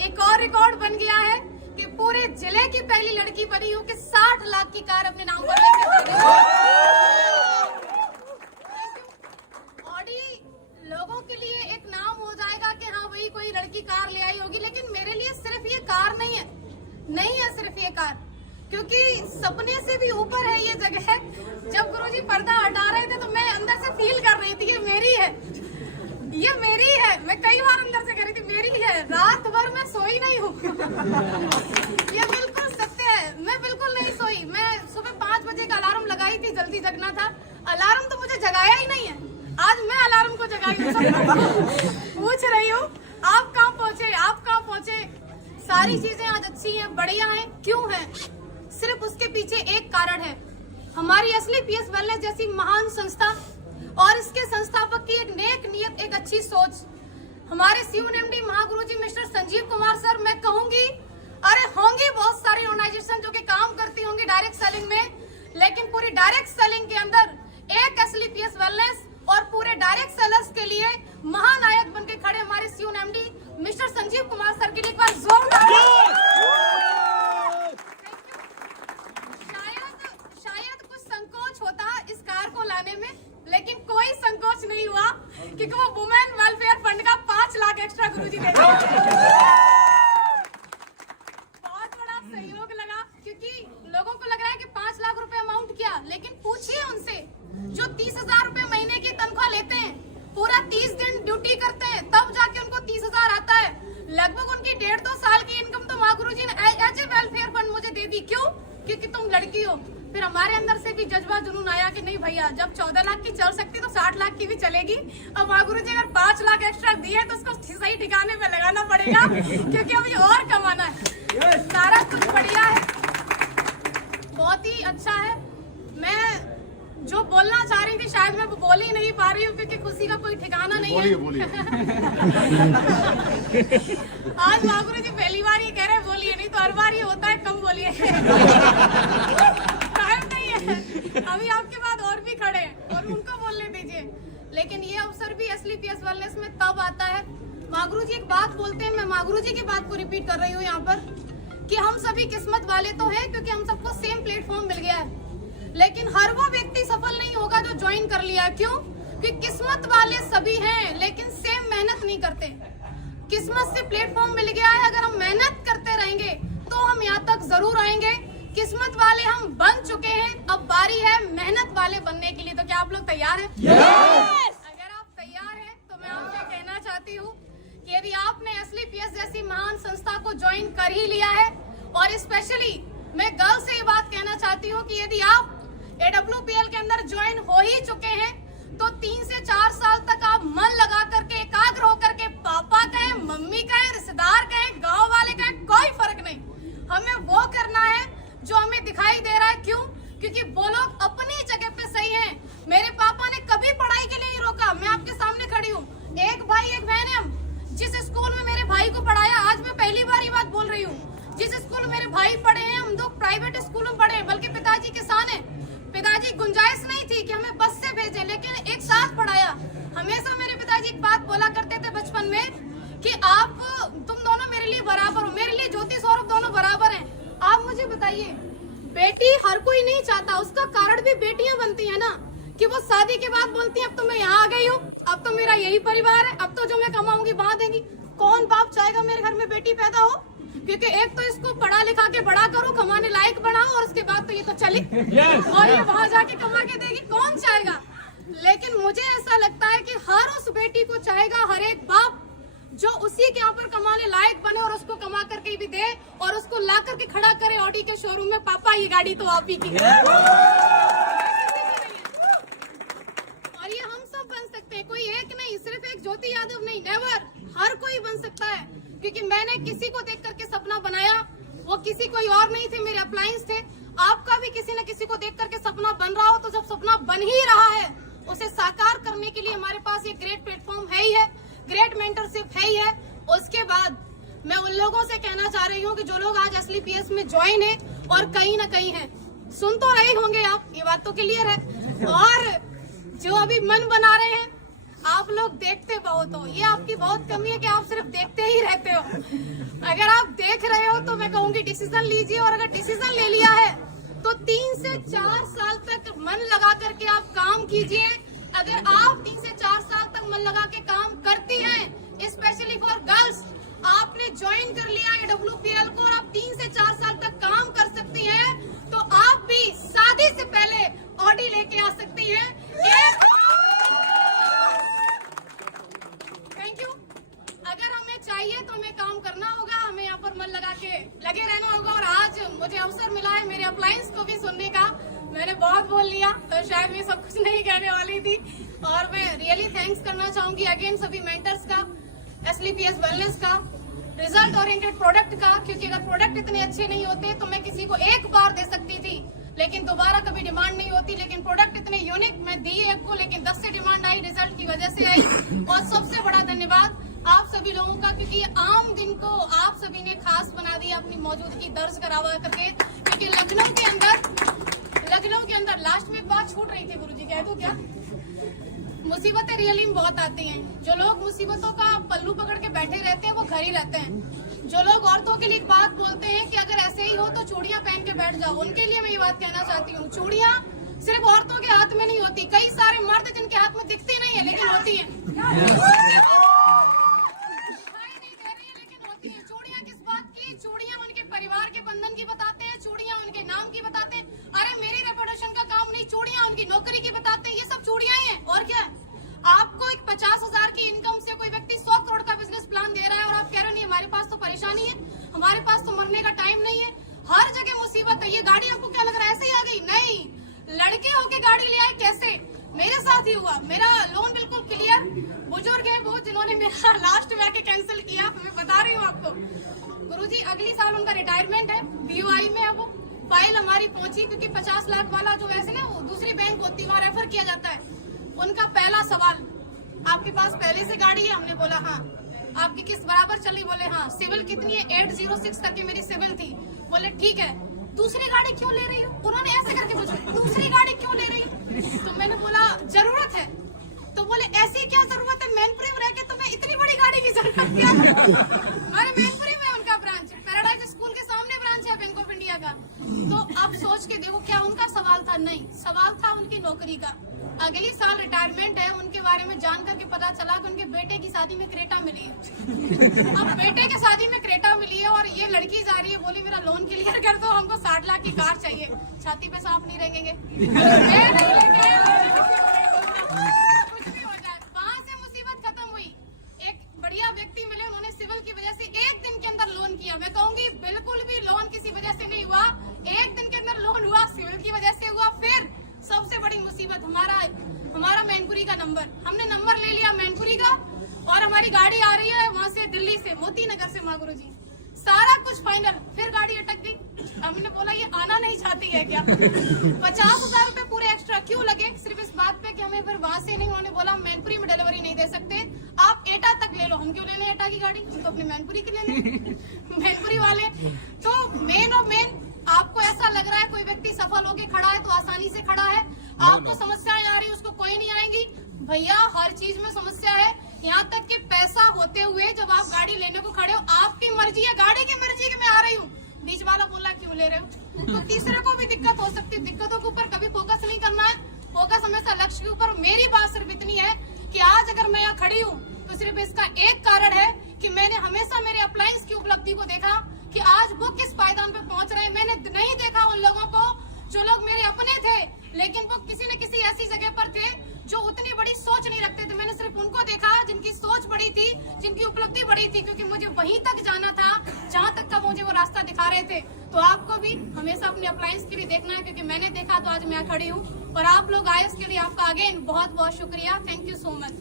एक और रिकॉर्ड बन गया है कि पूरे जिले की पहली लड़की बनी हूँ कि 60 लाख की कार अपने नाम पर लेके ऑडी लोगों के लिए एक नाम हो जाएगा कि हाँ वही कोई लड़की कार ले आई होगी, लेकिन मेरे लिए सिर्फ ये कार नहीं है सिर्फ ये कार, क्योंकि सपने से भी ऊपर है ये जगह है। जब गुरुजी पर्दा हटा रहे थे तो मैं अंदर से फील कर रही थी ये मेरी है। मैं कई बार अंदर से कह रही थी मेरी है। रात भर मैं सोई नहीं हूँ ये बिल्कुल सत्य है, मैं बिल्कुल नहीं सोई। मैं सुबह 5 बजे का अलार्म लगाई थी, जल्दी जगना था। अलार्म तो मुझे जगाया ही नहीं है, आज मैं अलार्म को जगाई हूँ। पूछ रही हूँ आप कहाँ पहुँचे। सारी चीजें आज अच्छी हैं, बढ़िया हैं। क्यों है? सिर्फ उसके पीछे एक कारण है, हमारी असली पीएस वेलनेस जैसी महान संस्था और इसके संस्थापक की एक नेक नियत, एक अच्छी सोच। हमारे CUNMD महागुरुजी मिस्टर संजीव कुमार सर, मैं कहूंगी अरे होंगी बहुत सारी ऑर्गेनाइजेशन जो कि काम करती होंगी डायरेक्ट सेलिंग में, लेकिन पूरी डायरेक्ट सेलिंग के अंदर एक असली पीएस वेलनेस और पूरे डायरेक्ट सेलर्स के लिए महानायक बन के खड़े हमारे CUNMD mister Sanjeev Kumar sir के लिए एक बार जोरदार। शायद कुछ संकोच होता इस कार को लाने में, लेकिन कोई संकोच नहीं हुआ क्योंकि वो वुमेन वेलफेयर फंड का 5 लाख एक्स्ट्रा गुरुजी दे दिए। बहुत बड़ा सहयोग लगा, क्योंकि लोगों को लग रहा है कि 5 लाख रुपए अमाउंट क्या, लेकिन पूछिए उनसे जो 30,000 रुपए महीने की तनख्वाह लेते हैं, पूरा 30 दिन ड्यूटी करते हैं, तब जाके उनको 30,000 आता है। लगभग उनकी 1.5-2 साल की इनकम तो माँ गुरुजी ने एज ए वेलफेयर फंड मुझे दे दी। क्यों? क्योंकि तुम लड़की हो। फिर हमारे अंदर से भी जज्बा जुनून आया कि नहीं भैया, जब 14 लाख की चल सकती तो 60 लाख की भी चलेगी। अब माँ गुरुजी अगर 5 लाख एक्स्ट्रा दिए तो उसको सही ठिकाने पे लगाना पड़ेगा क्योंकि अभी और कमाना है। सारा कुछ बढ़िया है, बहुत ही अच्छा है। मैं जो बोलना चाह रही थी शायद मैं बोल ही नहीं पा रही हूँ क्योंकि खुशी का कोई ठिकाना नहीं है। बोलिए। आज माँ गुरुजी पहली बार ये कह रहे हैं बोलिए, नहीं तो हर बार ये होता है कम बोलिए। अभी आपके बाद और भी खड़े हैं और उनको बोलने दीजिए। लेकिन ये अवसर भी असली पीएस वेलनेस में तब आता है। माँ गुरुजी एक बात बोलते हैं, मैं माँ गुरुजी की बात को रिपीट कर रही हूँ यहाँ पर, कि हम सभी किस्मत वाले तो हैं क्योंकि हम सबको सेम प्लेटफॉर्म मिल गया है, लेकिन हर वो व्यक्ति सफल नहीं होगा जो ज्वाइन कर लिया। क्यों? क्योंकि किस्मत वाले सभी हैं लेकिन सेम मेहनत नहीं करते। किस्मत से प्लेटफॉर्म मिल गया है, अगर हम मेहनत करते रहेंगे तो हम यहाँ तक जरूर आएंगे। किस्मत वाले हम बन चुके हैं, अब बारी है मेहनत वाले बनने के लिए। तो क्या आप लोग तैयार हैं? अगर आप तैयार हैं तो मैं आपसे कहना चाहती हूँ कि यदि आपने असली पीएस जैसी महान संस्था को ज्वाइन कर ही लिया है, और स्पेशली मैं गर्ल्स से ये बात कहना चाहती हूँ कि यदि आप AWPL के अंदर ज्वाइन हो ही चुके हैं तो 3 से 4 साल तक आप मन लगा करके, एकाग्र होकर के, पापा कहें, मम्मी कहें, रिश्तेदार कहें, गांव वाले कहें, कोई फर्क नहीं, हमें वो करना है जो हमें दिखाई दे रहा है। क्यों? क्योंकि वो लोग अपनी जगह पे सही हैं। मेरे पापा ने कभी पढ़ाई के लिए नहीं रोका, मैं आपके सामने खड़ी हूँ। एक भाई एक बहन है हम। जिस स्कूल में मेरे भाई को पढ़ाया, आज मैं पहली बार ये बात बोल रही हूँ, जिस स्कूल में मेरे भाई पढ़े हैं, हम 2 प्राइवेट स्कूल में पढ़े हैं, बल्कि पिताजी किसान है। पिताजी गुंजाइश नहीं थी कि हमें बस से भेजें, लेकिन एक साथ पढ़ाया। हमेशा मेरे पिताजी एक बात बोला करते थे बचपन में कि आप तुम दोनों मेरे लिए बराबर हो। मेरे लिए ज्योति सौरभ दोनों बराबर हैं। आप मुझे बताइए, बेटी हर कोई नहीं चाहता, उसका कारण भी बेटियां बनती है ना, कि वो शादी के बाद बोलती है अब तो मैं यहाँ आ गई हूँ, अब तो मेरा यही परिवार है, अब तो जो मैं कमाऊंगी वहां देंगी। कौन बाप चाहेगा मेरे घर में बेटी पैदा हो? क्योंकि एक तो इसको पढ़ा लिखा के बड़ा करो, कमाने लायक बनाओ, और उसके बाद तो ये तो चली और ये वहां जाके कमा के देगी, कौन चाहेगा? लेकिन मुझे ऐसा लगता है कि हर उस बेटी को चाहेगा, हर एक बाप, जो उसी के यहाँ पर कमाने लायक बने और उसको कमा करके भी दे और उसको ला करके खड़ा करे ऑडी के शोरूम में, पापा ये गाड़ी तो आप ही की है। और ये हम सब बन सकते हैं, कोई एक नहीं, सिर्फ एक ज्योति यादव नहीं, नेवर, हर कोई बन सकता है। क्योंकि मैंने किसी को देख करके सपना बनाया, वो किसी कोई और नहीं थे, मेरे अप्लायंस थे। आपका भी किसी न किसी को देख करके सपना बन रहा हो, तो जब सपना बन ही रहा है उसे साकार करने के लिए हमारे पास ये ग्रेट प्लेटफॉर्म है ही है, ग्रेट मेंटरशिप है ही है। उसके बाद मैं उन लोगों से कहना चाह रही हूँ कि जो लोग आज असली पीएस में ज्वाइन है और कहीं न कहीं है, सुन तो रहे होंगे आप, ये बात तो क्लियर है, और जो अभी मन बना रहे हैं, आप लोग देखते बहुत हो, ये आपकी बहुत कमी है कि आप सिर्फ देखते ही रहते हो। आप देख रहे हो तो मैं कहूंगी डिसीजन लीजिए, और अगर डिसीजन ले लिया है तो 3 से 4 साल तक मन लगा करके आप काम कीजिए। अगर आप 3 से 4 साल तक मन लगा के काम करती हैं, स्पेशली फॉर गर्ल्स, आपने ज्वाइन कर लिया है WPL को और आप 3 से 4 साल तक काम कर सकती हैं, तो आप भी शादी से पहले ऑडी लेके आ सकती हैं। Thank you. अगर हमें चाहिए तो हमें काम करना होगा, हमें यहाँ पर मन लगा के लगे रहना होगा। और आज मुझे अवसर मिला है मेरे अप्लायंस को भी सुनने का। मैंने बहुत बोल लिया तो शायद मैं सब कुछ नहीं कहने वाली थी, और मैं रियली थैंक्स करना चाहूंगी अगेन सभी मेंटर्स का, SLPS वेलनेस का, रिजल्ट ओरिएंटेड प्रोडक्ट का, क्योंकि अगर प्रोडक्ट इतने अच्छे नहीं होते तो मैं किसी को एक बार दे सकती थी लेकिन दोबारा कभी डिमांड नहीं होती। लेकिन प्रोडक्ट इतने यूनिक मैं दी एक को, लेकिन 10 से डिमांड आई, रिजल्ट की वजह से आई। और सबसे बड़ा धन्यवाद आप सभी लोगों का, क्योंकि आम दिन को आप सभी ने खास बना दिया अपनी मौजूदगी दर्ज करावा करके। क्योंकि लखनऊ के अंदर लास्ट में एक बात छूट रही थी, गुरुजी कह दूं क्या? मुसीबतें रियली में बहुत आती हैं। जो लोग मुसीबतों का पल्लू पकड़ के बैठे रहते हैं वो घर ही रहते हैं। जो लोग औरतों के लिए एक बात बोलते हैं कि अगर ऐसे ही हो तो चूड़ियां पहन के बैठ जाओ, उनके लिए मैं ये बात कहना चाहती हूँ, चूड़ियां सिर्फ औरतों के हाथ में नहीं होती। कई सारे मर्द जिनके हाथ में दिखती नहीं है लेकिन होती है, लेकिन होती है। चूड़ियां किस बात की? चूड़ियां उनके परिवार के बंधन की बताते हैं, चूड़ियां उनके नाम की बताते हैं। अरे मेरी रेपुटेशन का काम नहीं, चूड़ियां उनकी नौकरी की बताते हैं। ये सब चूड़ियां ही है और क्या है? आपको एक 50,000 की इनकम से कोई व्यक्ति 100 करोड़ का बिजनेस प्लान दे रहा है और आप कह रहे हो नहीं हमारे पास तो परेशानी है, हमारे पास तो मरने का टाइम नहीं है, हर जगह मुसीबत है। ये गाड़ी आपको क्या लग रहा है ऐसे ही आ गई? नहीं, लड़के होके गाड़ी ले आए। कैसे? मेरे साथ ही हुआ। मेरा लोन बिल्कुल क्लियर, बुजुर्ग है वो जिन्होंने मेरा लास्ट में आके कैंसिल किया, मैं बता रही हूँ आपको। गुरुजी अगली साल उनका रिटायरमेंट है, BOI में है वो। फाइल हमारी पहुंची क्योंकि 50 लाख वाला जो वैसे ना वो दूसरी बैंक होती है वहाँ रेफर किया जाता है। उनका पहला सवाल, आपके पास पहले से गाड़ी है? हमने बोला हाँ। आपकी किस्त बराबर चली? बोले हाँ। सिविल कितनी है? 806 तक की मेरी सिविल थी। बोले ठीक है, दूसरी गाड़ी क्यों ले रही हो? उन्होंने ऐसे करके पूछा, दूसरी गाड़ी क्यों ले रही हो? तो मैंने बोला जरूरत है। तो बोले ऐसी क्या जरूरत है, मैनपुरी में रह के तुम्हें इतनी बड़ी गाड़ी की जरूरत क्या? अरे मैनपुरी में उनका ब्रांच, पैराडाइज स्कूल के सामने ब्रांच है बैंक ऑफ इंडिया का। तो अब सोच के देखो, क्या उनका सवाल था? नहीं, सवाल था उनकी नौकरी का। अगली साल रिटायरमेंट है, उनके बारे में जान करके पता चला कि उनके बेटे की शादी में क्रेटा मिली है। अब बेटे की शादी में क्रेटा मिली है और ये लड़की जा रही है, बोली मेरा लोन क्लियर कर दो, हमको 60 लाख की कार चाहिए। छाती पे सांप नहीं रहेंगे, कुछ भी हो जाए। वहां से मुसीबत खत्म हुई। एक बढ़िया व्यक्ति मिले, उन्होंने सिविल की वजह से 1 दिन के अंदर लोन किया। मैं कहूंगी बिल्कुल भी लोन किसी वजह से नहीं हुआ, 1 दिन के अंदर लोन हुआ, सिविल की वजह से हुआ। फिर सबसे बड़ी मुसीबत हमारा मैनपुरी का नंबर, हमने नंबर ले लिया मैनपुरी का और हमारी गाड़ी आ रही है वहां से, दिल्ली से, मोती नगर से। माँ गुरुजी सारा कुछ फाइनल, फिर गाड़ी अटक गई। हमने बोला ये आना नहीं चाहती है क्या? 50,000 रुपए पूरे एक्स्ट्रा क्यों लगे? सिर्फ इस बात पे कि हमें फिर वहां से नहीं, उन्होंने बोला मैनपुरी में डिलीवरी नहीं दे सकते, आप एटा तक ले लो। हम क्यों लेने एटा की गाड़ी, हम तो अपने मैनपुरी की लेने। मैनपुरी वाले तो मेन आपको ऐसा लग रहा है कोई व्यक्ति सफल होके खड़ा है तो आसानी से खड़ा है, आपको समस्याएं आ रही, उसको कोई नहीं आएंगी। भैया हर चीज में समस्या है, यहाँ तक कि पैसा होते हुए जब आप गाड़ी लेने को खड़े हो, आपकी मर्जी है, गाड़ी की मर्जी की मैं आ रही हूँ, बीच वाला बोला क्यों ले रहे हो? तो तीसरे को भी दिक्कत हो सकती है। दिक्कतों के ऊपर कभी फोकस नहीं करना है, फोकस हमेशा लक्ष्य के ऊपर। मेरी बात सिर्फ इतनी है कि आज अगर मैं यहाँ खड़ी हूँ तो सिर्फ इसका एक कारण है कि मैंने हमेशा मेरे अप्लायंस की उपलब्धि को देखा कि आज वो किस पायदान पे पहुंच रहे हैं। मैंने नहीं देखा उन लोगों को जो लोग मेरे अपने थे लेकिन वो किसी न किसी ऐसी जगह पर थे जो उतनी बड़ी सोच नहीं रखते थे। मैंने सिर्फ उनको देखा जिनकी सोच बड़ी थी, जिनकी उपलब्धि बड़ी थी, क्योंकि मुझे वहीं तक जाना था जहां तक का मुझे वो रास्ता दिखा रहे थे। तो आपको भी हमेशा अपने अप्लायंस के लिए देखना है, क्योंकि मैंने देखा तो आज मैं खड़ी हूँ और आप लोग आए उसके लिए आपका अगेन बहुत बहुत शुक्रिया। Thank you so much.